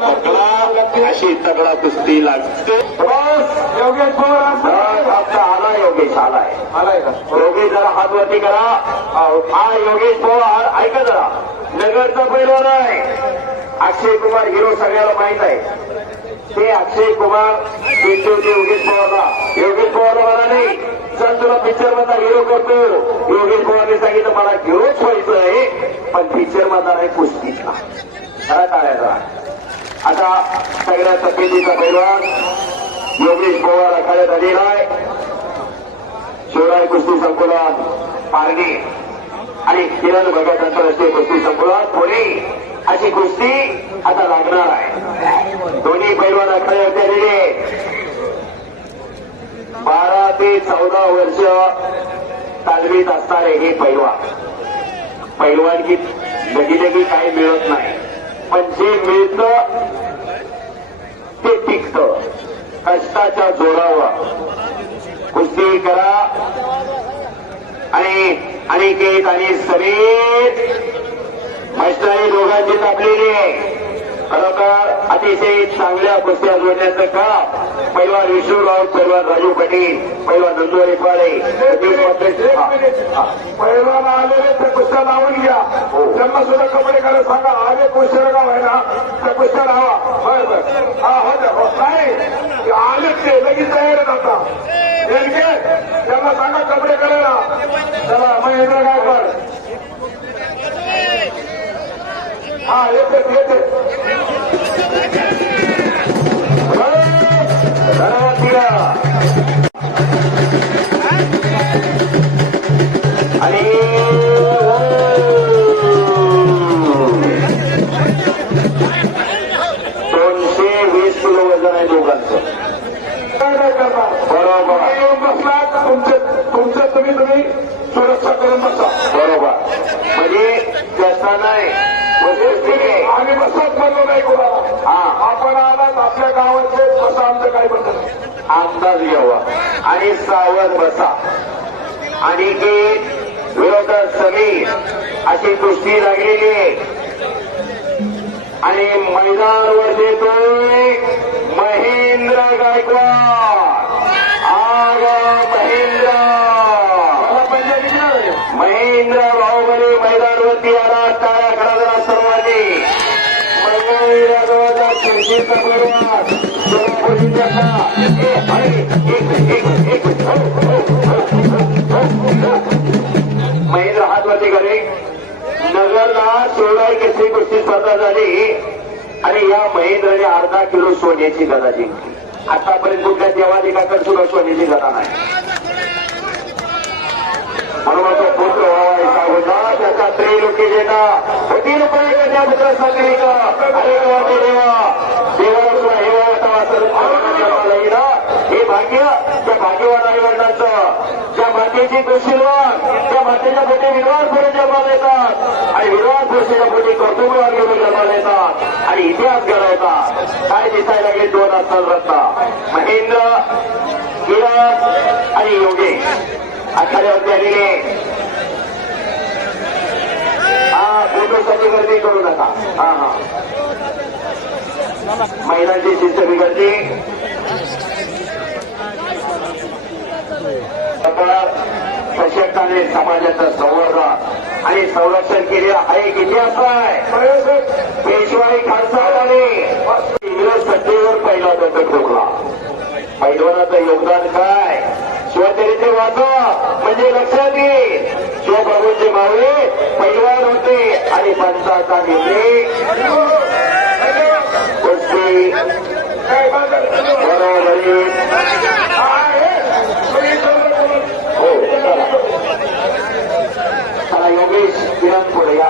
पकडा अशी तगडा कुस्ती लागते. योगेश पवार आता आला योगेश आलाय. आलाय योगेश जरा हात वरती करा. हा योगेश पवार ऐका जरा. नगरचा पैलवान आहे. अक्षय कुमार हिरो सगळ्याला माहीत आहे. ते अक्षय कुमार होते योगेश पवारला योगेश पवारला मला नाही. चल तुला पिक्चर मधला हिरो करतो. योगेश पवारने सांगितलं मला हिरोच व्हायचं आहे. पण पिक्चर मधला नाही कुस्तीचा खरा टाळायचा आता सगळ्या समितीचा पैलवान योगेश पवार आखाड्यात आलेला आहे. शिवराय कुस्ती संकुलात पारणी आणि किरण भगत आंतरराष्ट्रीय कुस्ती संकुलात पुणे अशी कुस्ती आता लागणार आहे. दोन्ही पैलवान आखाड्यावरती आलेले. बारा ते चौदा वर्ष तालमीत असणारे हे पैलवान. पैलवानगी लगी काही मिळत नाही. पण जे मिळतं ते टिकतं कष्टाच्या जोरावर कुस्ती करा. आणि अनिकेत आणि समीर. मैत्री दोघांची तापलेली आहे. खरोखर अतिशय चांगल्या कुस्त्या जोडण्याचं काम. पैलवान विष्णू राऊत पैलवान राजू पाटील पैलवान नंदुवरे पाळे पहिलवान आलेले त्या कुस्त्या लावून घ्या. त्यांना सुद्धा कपडे करायला सांगा. आले कुस्त्या गाव आहे ना त्या कुस्त्या लावा. बर बर. हा हो द्या हो. नाही आले लगेच तयार आहेत आता. नेमके त्यांना सांगा कपडे करायला. चला महेंद्र गायकवाड. हा येते येते. तुम्ही सुरक्षा करून बसा बरोबर. म्हणजे त्याचा नाही. म्हणजे ठीक आहे. आम्ही बसत म्हणलो नाही कोणाला. हा. आपण आलात आपल्या गावाचे बसा आमचं काही बसत अंदाज घ्यावा. आणि सावध बसा. आणि की विरोधात समीर अशी कुस्ती लागलेली आहे. आणि मैदानावर देतोय महेंद्र गायकवाड. महेंद्र हात वरती करे. नगरला सोळाई केसरी कुस्ती स्पर्धा झाली? आणि या महेंद्रने अर्धा किलो सोन्याची गदा जिंकली. आतापर्यंत कुठल्या देवाधिकाकडे सुद्धा सोन्याची गदा नाही. हनुमाचा पुत्र व्हावायचा होता. त्याचा त्रिलोकी देता होती रुपये कन्या पुत्र सांगली का अरे देवा देवा देवाला तुला हे वाटतं वाचलं जन्माला येणं हे भाग्य त्या भाग्यवान आई वडिलांचं त्या पोटी कृषीवर त्या मातेच्या पोटी विरवान पुढे जन्माला येतात आणि विरवान पुरुषाच्या पोटी कर्तव्यवान घेऊन जन्माला येतात आणि इतिहास घडवतात काय दिसायला लागले दोन असतात रत्ना महेंद्र किरण आणि योगेश आखाड्यावरती आलेले हा फोटोसाठी गर्दी करू नका हा हा महिलांची शिस्त बिघडली सशक्ताने समाजाचं संवर्धन आणि संरक्षण केले हा एक इतिहास आहे. पेशवाई खानसाहेबांनी इंग्रज सत्तेवर पहिला दत्त ठोकला. पैलवानाचं योगदान काय? शिवचरित्र वाचा म्हणजे लक्षात येईल शिवप्रभूंचे मावळे पैलवान होते आणि पंचाचा निर्णय कुस्ती हो चला चला योगेश किरण पुढे या